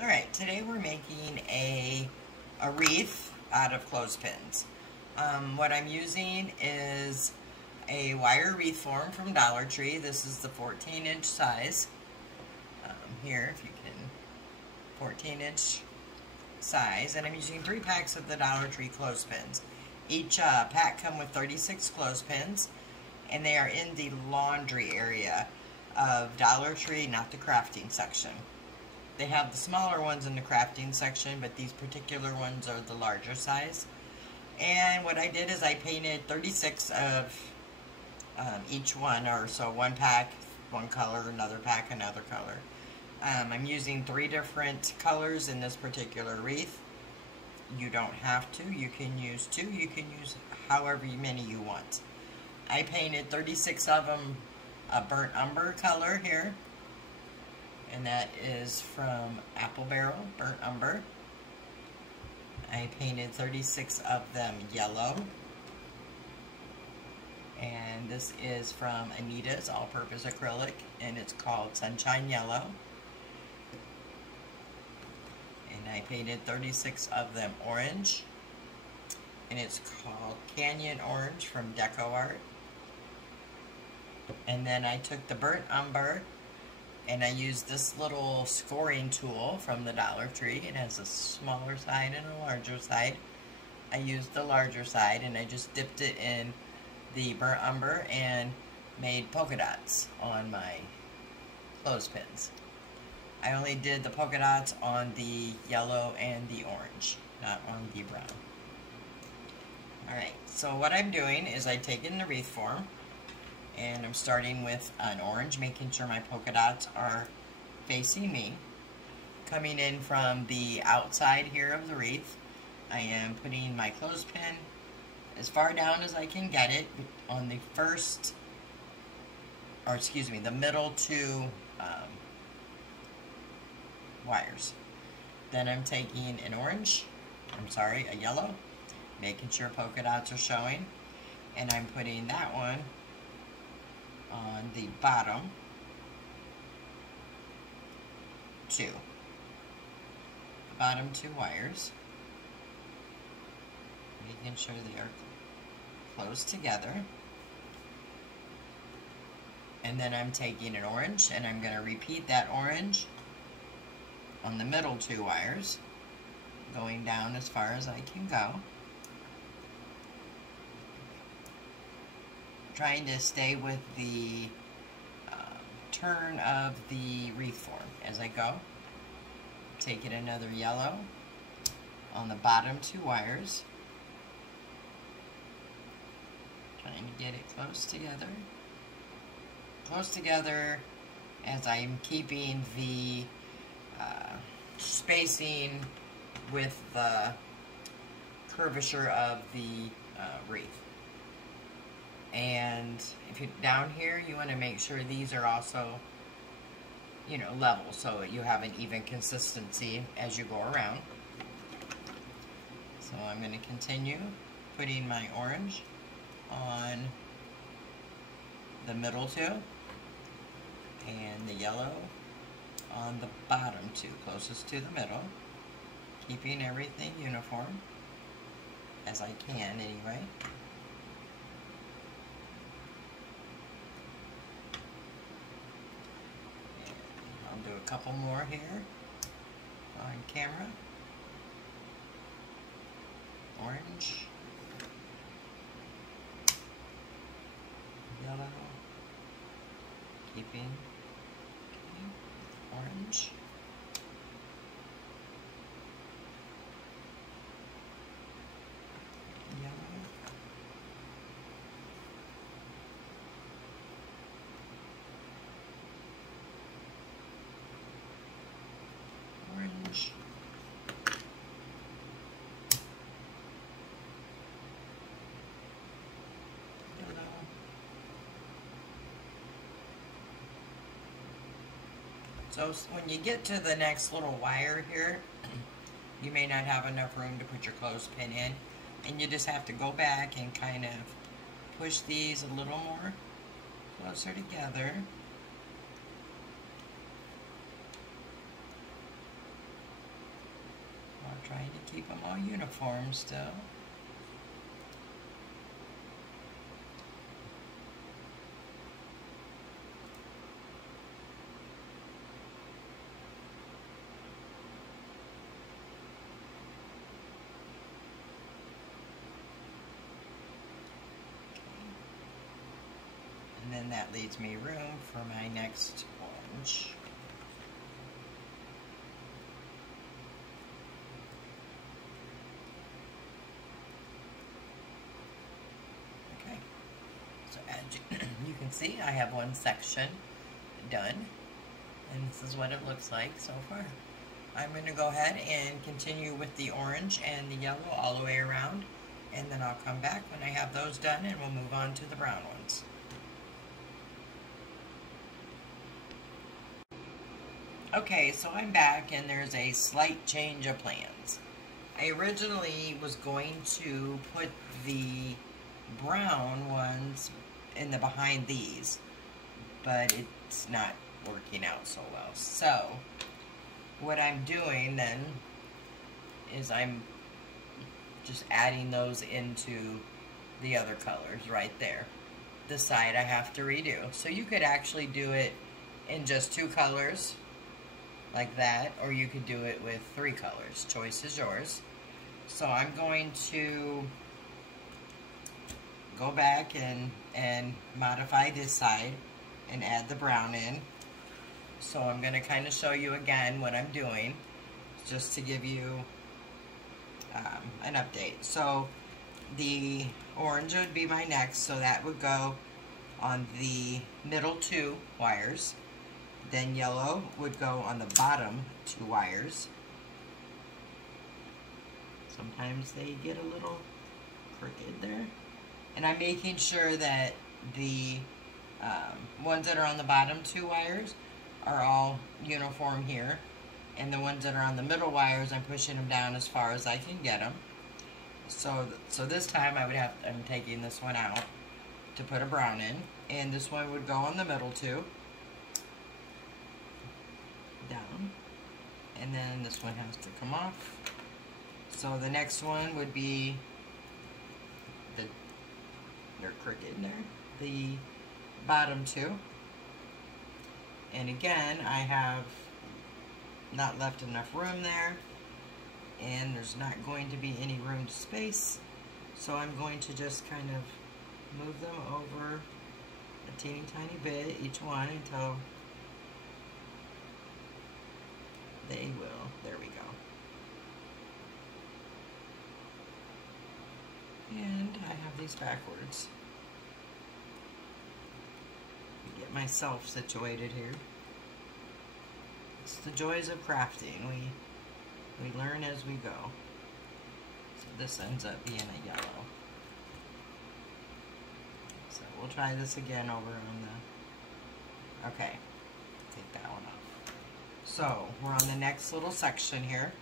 Alright, today we're making a wreath out of clothespins. What I'm using is a wire wreath form from Dollar Tree. This is the 14-inch size. Here, if you can, 14-inch size. And I'm using 3 packs of the Dollar Tree clothespins. Each pack comes with 36 clothespins, and they are in the laundry area of Dollar Tree, not the crafting section. They have the smaller ones in the crafting section, but these particular ones are the larger size. And what I did is I painted 36 of each one, or so one pack, one color, another pack, another color. I'm using 3 different colors in this particular wreath. You don't have to. You can use 2. You can use however many you want. I painted 36 of them a burnt umber color here. And that is from Apple Barrel, burnt umber. I painted 36 of them yellow. And this is from Anita's all-purpose acrylic, and it's called Sunshine Yellow. And I painted 36 of them orange, and it's called Canyon Orange from Deco. And then I took the burnt umber, and I used this little scoring tool from the Dollar Tree. It has a smaller side and a larger side. I used the larger side, and I just dipped it in the burnt umber and made polka dots on my clothespins. I only did the polka dots on the yellow and the orange, not on the brown. Alright, so what I'm doing is I've taken the wreath form, and I'm starting with an orange, making sure my polka dots are facing me. Coming in from the outside here of the wreath, I am putting my clothespin as far down as I can get it on the first, or excuse me, the middle 2 wires. Then I'm taking an orange, a yellow, making sure polka dots are showing, and I'm putting that one on the bottom 2. Bottom 2 wires, making sure they are close together. And then I'm taking an orange, and I'm going to repeat that orange on the middle 2 wires, going down as far as I can go. Trying to stay with the turn of the wreath form as I go. Taking another yellow on the bottom 2 wires. Trying to get it close together. Close together as I'm keeping the spacing with the curvature of the wreath. And if you're down here, you want to make sure these are also, you know, level, so you have an even consistency as you go around. So I'm going to continue putting my orange on the middle 2 and the yellow on the bottom 2, closest to the middle, keeping everything uniform as I can anyway. I'll do a couple more here on camera. Orange, yellow, keeping orange, yellow, orange, yellow, so when you get to the next little wire here, you may not have enough room to put your clothespin in, and you just have to go back and kind of push these a little more closer together. keep them all uniform still. And then that leaves me room for my next orange. Okay, so as you can see, I have one section done, and this is what it looks like so far. I'm going to go ahead and continue with the orange and the yellow all the way around, and then I'll come back when I have those done and we'll move on to the brown ones. Okay, so I'm back and there's a slight change of plans. I originally was going to put the brown ones in the behind these, but it's not working out so well. So what I'm doing then is I'm just adding those into the other colors right there. This side I have to redo. So you could actually do it in just 2 colors like that, or you could do it with 3 colors. Choice is yours. So I'm going to go back and modify this side and add the brown in. So I'm going to kind of show you again what I'm doing, just to give you an update. So the orange would be my next, so that would go on the middle 2 wires. Then yellow would go on the bottom 2 wires. Sometimes they get a little crooked there. And I'm making sure that the ones that are on the bottom 2 wires are all uniform here. And the ones that are on the middle wires, I'm pushing them down as far as I can get them. So this time I'm taking this one out to put a brown in. And this one would go on the middle 2. Down, and then this one has to come off. So the next one would be they're crooked there, the bottom 2, and again I have not left enough room there, and there's not going to be any room to space, so I'm going to just kind of move them over a teeny tiny bit each one until they will. There we go. And I have these backwards. Get myself situated here. It's the joys of crafting. We learn as we go. So this ends up being a yellow. So we'll try this again over on the... Okay, take that one off. So we're on the next little section here,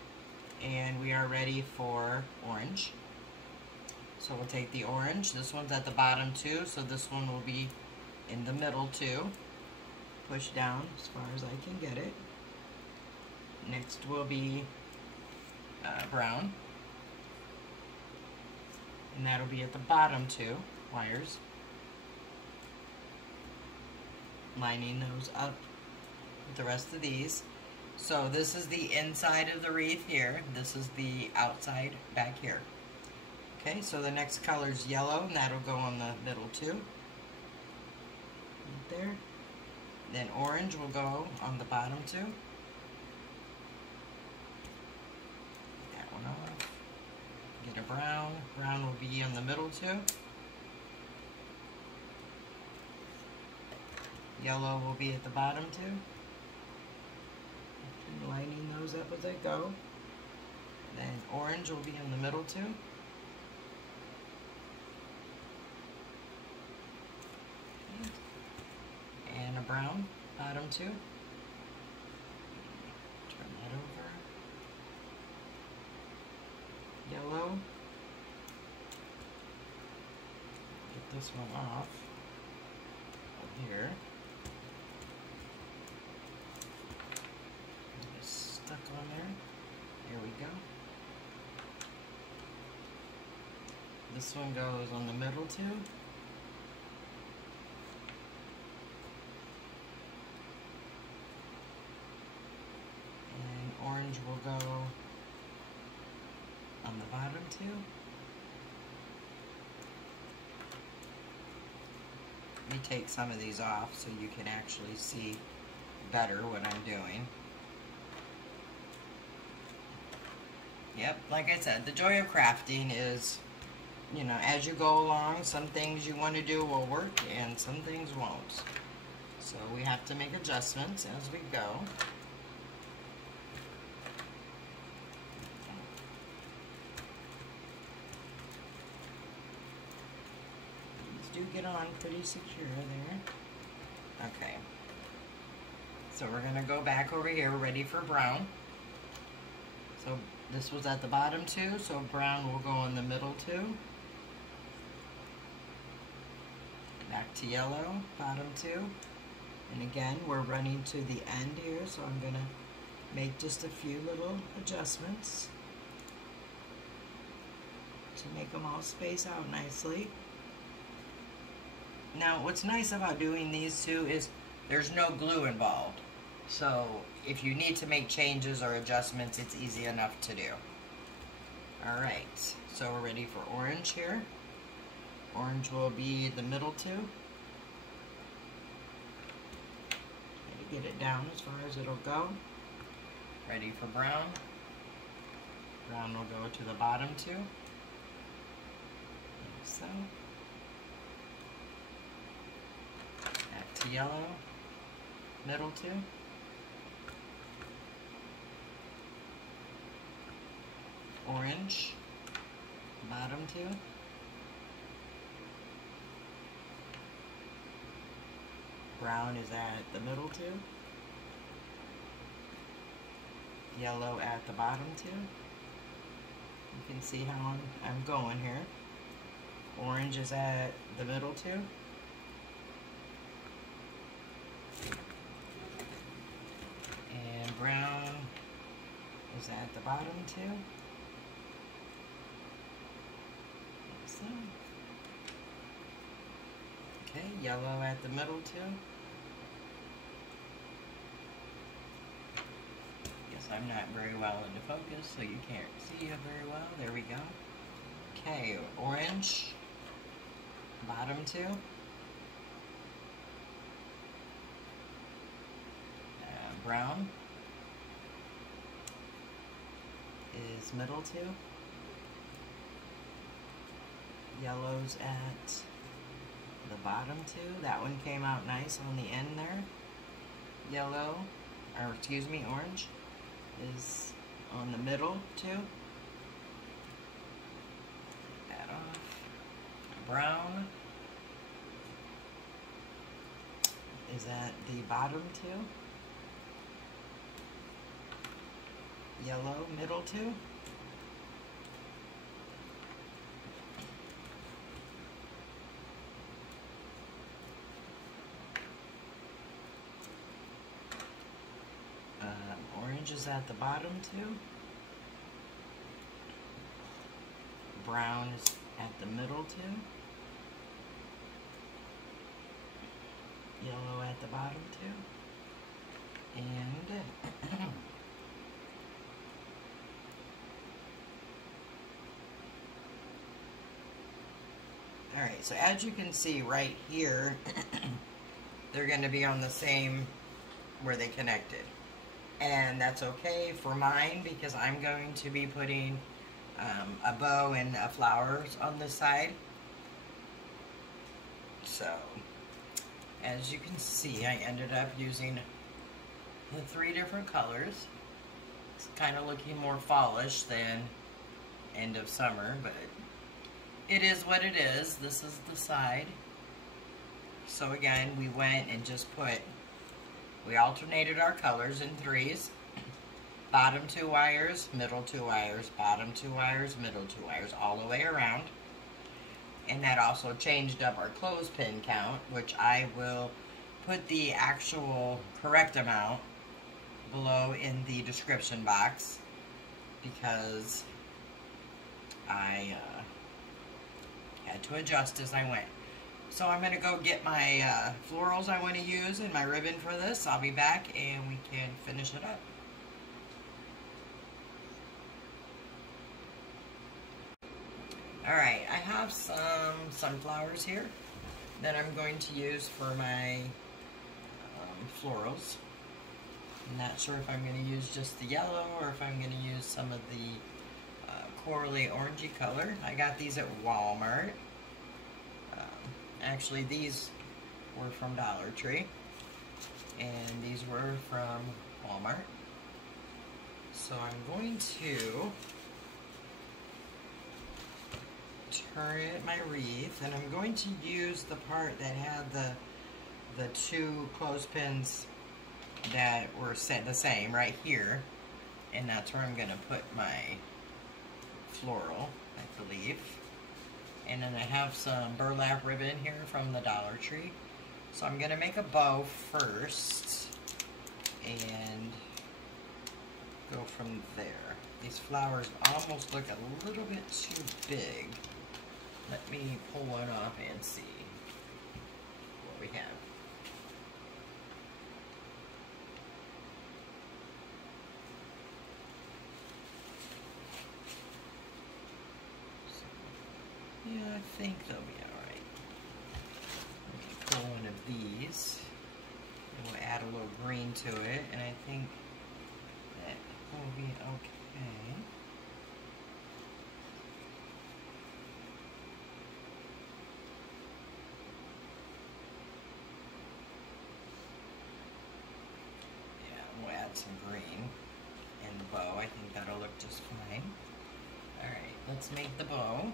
and we are ready for orange. So we'll take the orange. This one's at the bottom 2, so this one will be in the middle 2. Push down as far as I can get it. Next will be brown, and that'll be at the bottom 2 wires. Lining those up with the rest of these. So this is the inside of the wreath here. This is the outside back here. Okay, so the next color is yellow, and that'll go on the middle 2. Right there. Then orange will go on the bottom 2. That one off. Get a brown. Brown will be on the middle 2. Yellow will be at the bottom 2. Lining those up as I go. Then orange will be in the middle 2. And a brown, bottom 2. Turn that over. Yellow. Get this one off. Up here. It's stuck on there. There we go. This one goes on the middle too. And orange will go on the bottom too. Let me take some of these off so you can actually see better what I'm doing. Yep, like I said, the joy of crafting is, you know, as you go along, some things you want to do will work and some things won't. So we have to make adjustments as we go. These do get on pretty secure there. Okay. So we're going to go back over here, ready for brown. So this was at the bottom too, so brown will go in the middle too. Back to yellow, bottom two. And again, we're running to the end here, so I'm gonna make just a few little adjustments to make them all space out nicely. Now, what's nice about doing these two is there's no glue involved. So if you need to make changes or adjustments, it's easy enough to do. All right, so we're ready for orange here. Orange will be the middle two. Get it down as far as it'll go. Ready for brown. Brown will go to the bottom two. Like so. Back to yellow. Middle two. Orange. Bottom two. Brown is at the middle two. Yellow at the bottom two. You can see how I'm going here. Orange is at the middle two. And brown is at the bottom two. Like so. Okay, yellow at the middle too. Guess I'm not very well into focus, so you can't see it very well. There we go. Okay, orange, bottom two. Brown is middle two. Yellow's at the bottom two. That one came out nice on the end there. Yellow, or excuse me, orange is on the middle too. Take that off. Brown is at the bottom two. Yellow, middle two. Orange is at the bottom too. Brown is at the middle too. Yellow at the bottom too. And alright, so as you can see right here, they're going to be on the same where they connected. And that's okay for mine because I'm going to be putting a bow and flowers on this side. So, as you can see, I ended up using the 3 different colors. It's kind of looking more fallish than end of summer, but it is what it is. This is the side. So again, we went and just we alternated our colors in 3s. Bottom 2 wires, middle 2 wires, bottom 2 wires, middle 2 wires, all the way around. And that also changed up our clothespin count, which I will put the actual correct amount below in the description box, because I Had to adjust as I went. So I'm going to go get my florals I want to use and my ribbon for this. I'll be back and we can finish it up. Alright, I have some sunflowers here that I'm going to use for my florals. I'm not sure if I'm going to use just the yellow or if I'm going to use some of the corally orangey color. I got these at Walmart. Actually, these were from Dollar Tree, and these were from Walmart. So I'm going to turn my wreath, and I'm going to use the part that had the two clothespins that were the same right here, and that's where I'm going to put my floral, I believe. And then I have some burlap ribbon here from the Dollar Tree. So I'm going to make a bow first and go from there. These flowers almost look a little bit too big. Let me pull one off and see what we have. Yeah, I think they'll be alright. We can pull one of these, and we'll add a little green to it, and I think that will be okay. Yeah, we'll add some green in the bow. I think that'll look just fine. Alright, let's make the bow.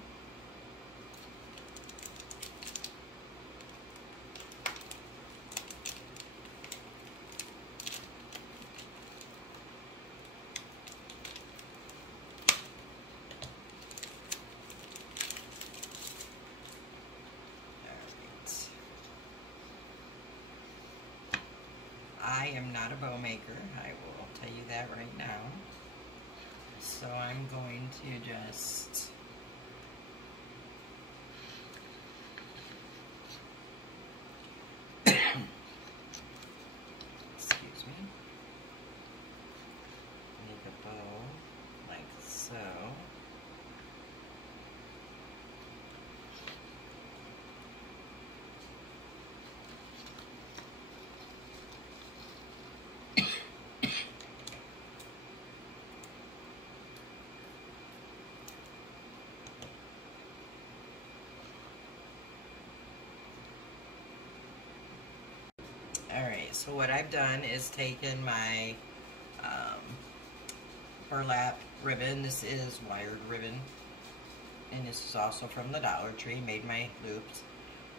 I am not a bow maker, I will tell you that right now. So I'm going to just excuse me, make a bow like so. Alright, so what I've done is taken my burlap ribbon. This is wired ribbon, and this is also from the Dollar Tree. Made my loops,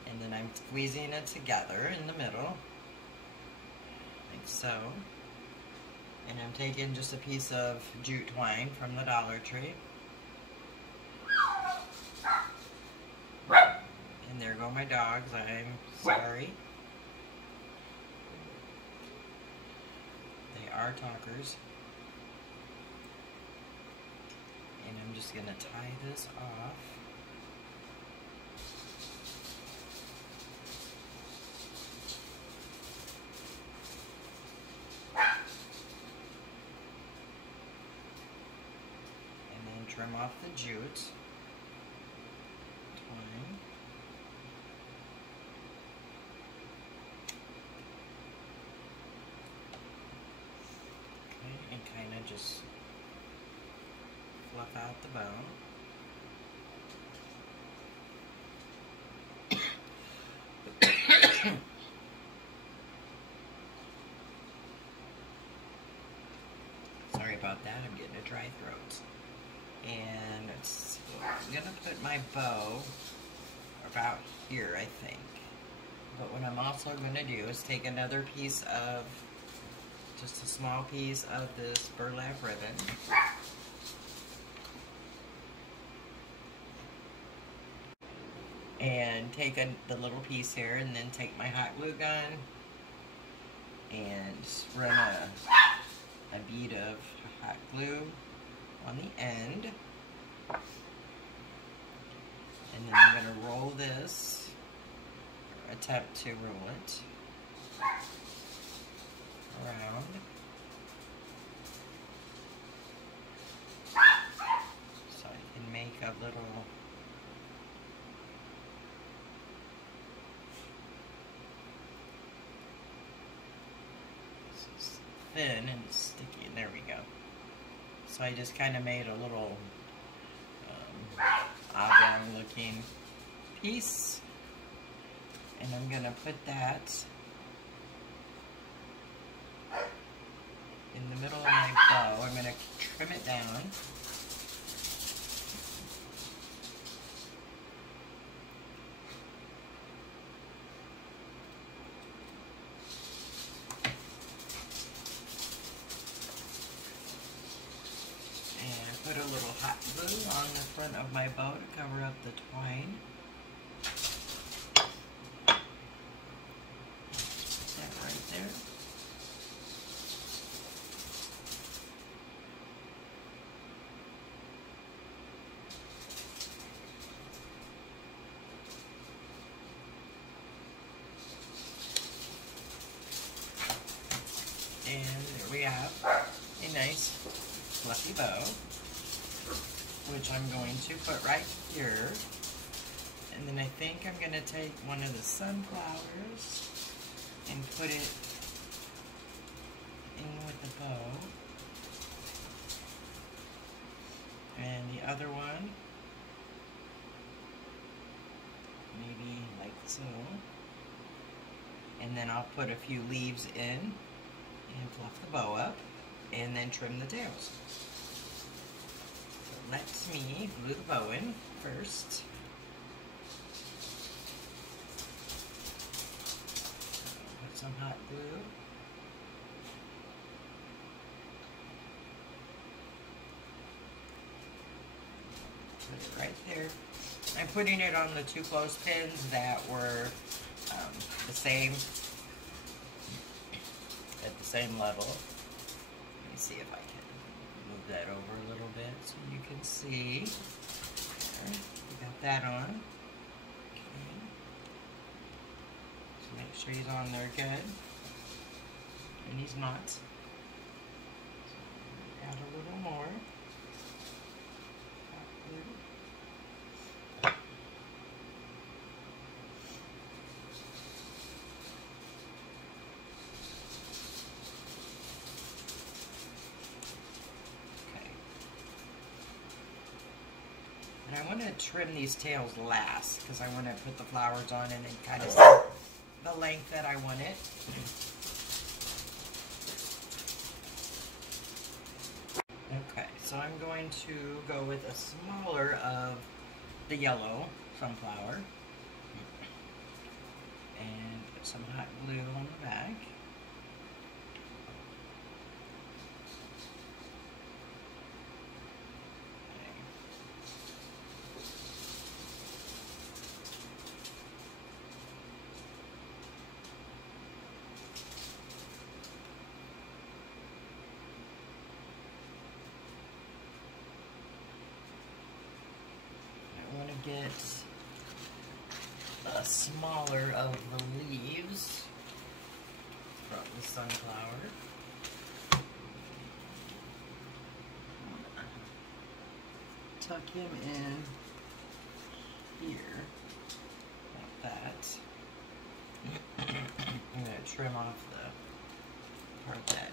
and then I'm squeezing it together in the middle, like so. And I'm taking just a piece of jute twine from the Dollar Tree. And there go my dogs, I'm sorry. They are talkers. And I'm just going to tie this off. And then trim off the jute twine. Okay, and kind of just fluff out the bone. Sorry about that, I'm getting a dry throat. And let's see, I'm gonna put my bow about here, I think. But what I'm also gonna do is take another piece of, just a small piece of this burlap ribbon. And take the little piece here, and then take my hot glue gun and run a bead of hot glue on the end. And And then I'm going to roll this, or attempt to roll it around. So I can make a little thin and sticky. There we go. So I just kind of made a little oblong looking piece, and I'm going to put that in the middle of my bow. I'm going to trim it down. Put a little hot glue on the front of my bow to cover up the twine. Put that right there. And there we have a nice fluffy bow, which I'm going to put right here. And then I think I'm going to take one of the sunflowers and put it in with the bow. And the other one, maybe like so. And then I'll put a few leaves in and fluff the bow up and then trim the tails. Let me glue the bow in first. Put some hot glue. Put it right there. I'm putting it on the 2 clothespins that were the same, at the same level. Let me see if I can move that over a little bit so you can see. There, we got that on. Okay. So make sure he's on there good. And he's not. So add a little more. I want to trim these tails last because I want to put the flowers on and then kind of set the length that I want it. Okay, so I'm going to go with a smaller of the yellow sunflower and put some hot glue on the back. Get a smaller of the leaves from the sunflower. Tuck him in here, like that. I'm going to trim off the part that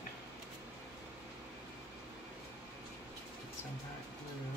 get some hot glue.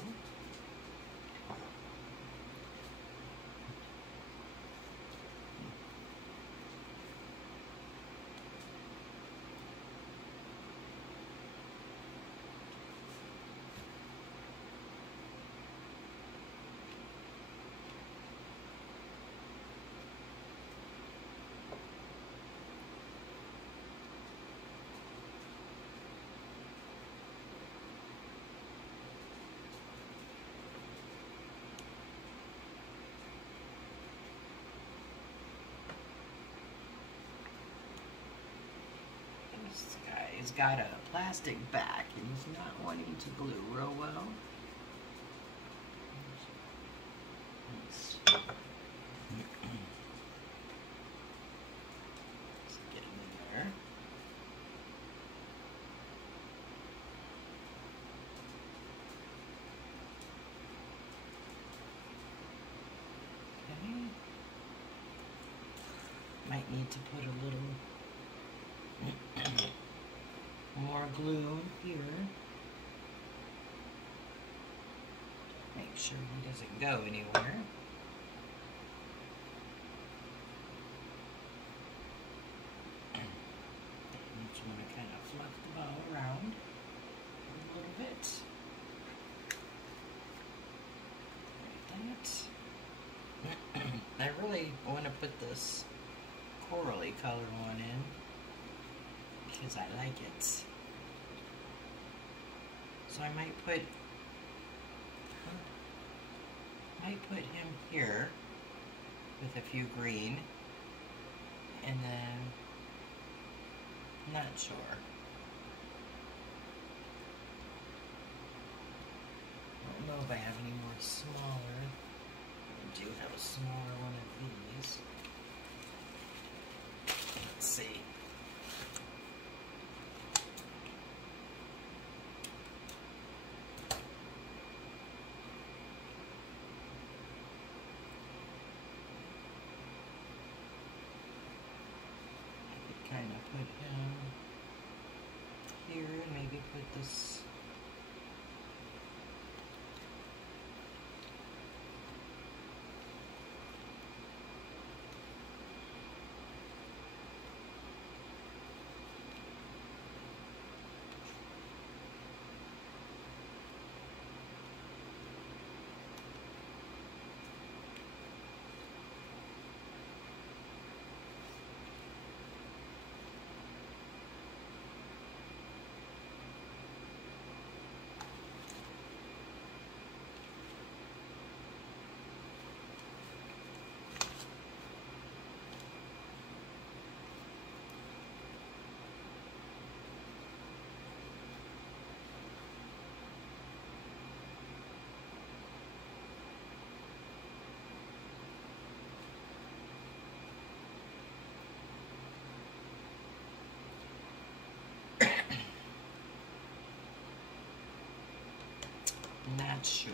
This guy's got a plastic back and he's not wanting to glue real well. Let's need to put a little more glue here. Make sure he doesn't go anywhere. You just want to kind of fluff the bow around a little bit. Like that. I really want to put this corally color one in because I like it. So I might put him here with a few green, and then I'm not sure. I don't know if I have any more smaller. I do have a smaller one of these. Let's see. Kind of put him here and maybe put this not sure.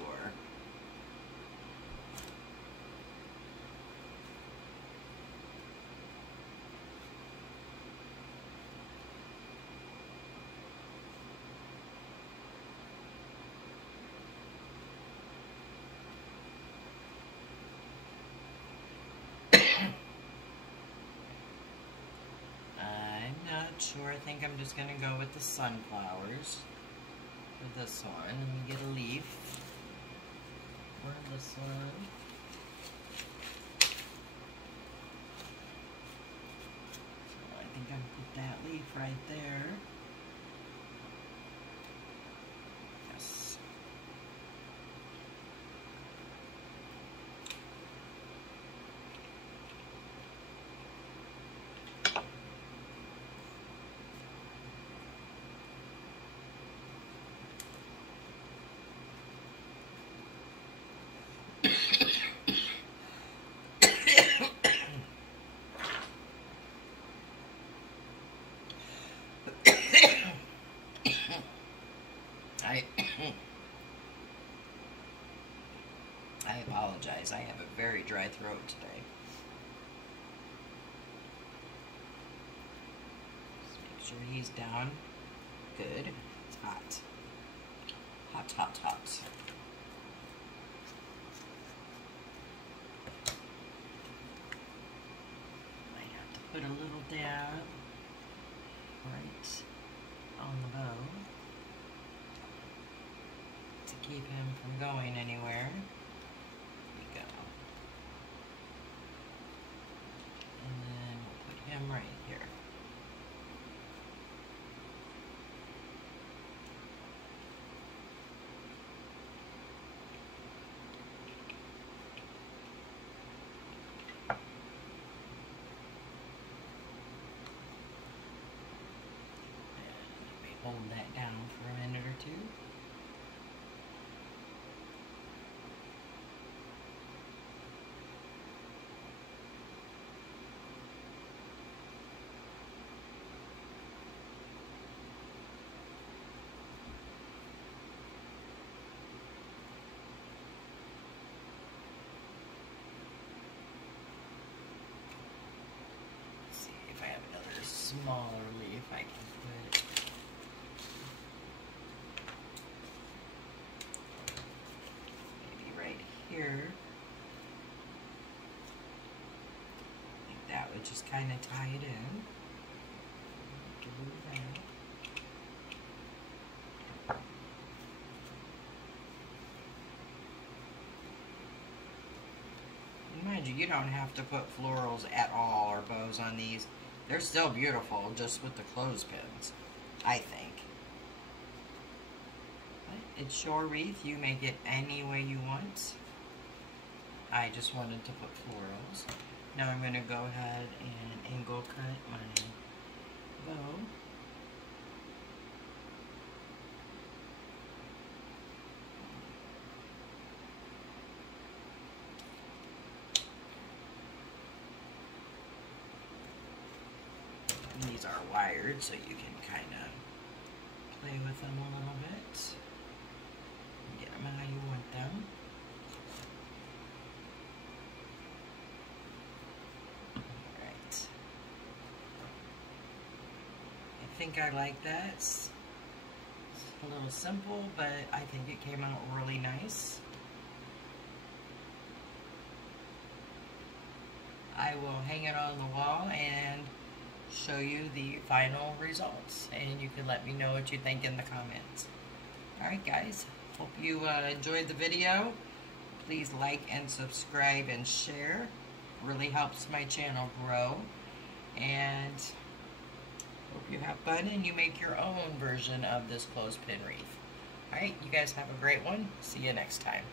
I'm not sure. I think I'm just going to go with the sunflowers. For this one, let me get a leaf for this one. So I think I'm gonna put that leaf right there. Yes. I apologize. I have a very dry throat today. Just make sure he's down. Good. It's hot. Hot, hot, hot. Might have to put a little dab right on the bow to keep him from going anywhere. There we go. And then we'll put him right here. Hold that down for a minute or two. Let's see kind of tie it in. Do that. Mind you, you don't have to put florals at all or bows on these. They're still beautiful just with the clothespins, I think. But it's your wreath. You make it any way you want. I just wanted to put florals. Now I'm going to go ahead and angle cut my bow. And these are wired, so you can kind of play with them a little bit. Get them how you want them. I think I like that. It's a little simple, but I think it came out really nice. I will hang it on the wall and show you the final results, and you can let me know what you think in the comments. Alright guys, hope you enjoyed the video. Please like and subscribe and share. Really helps my channel grow. And hope you have fun and you make your own version of this clothespin wreath. Alright, you guys have a great one. See you next time.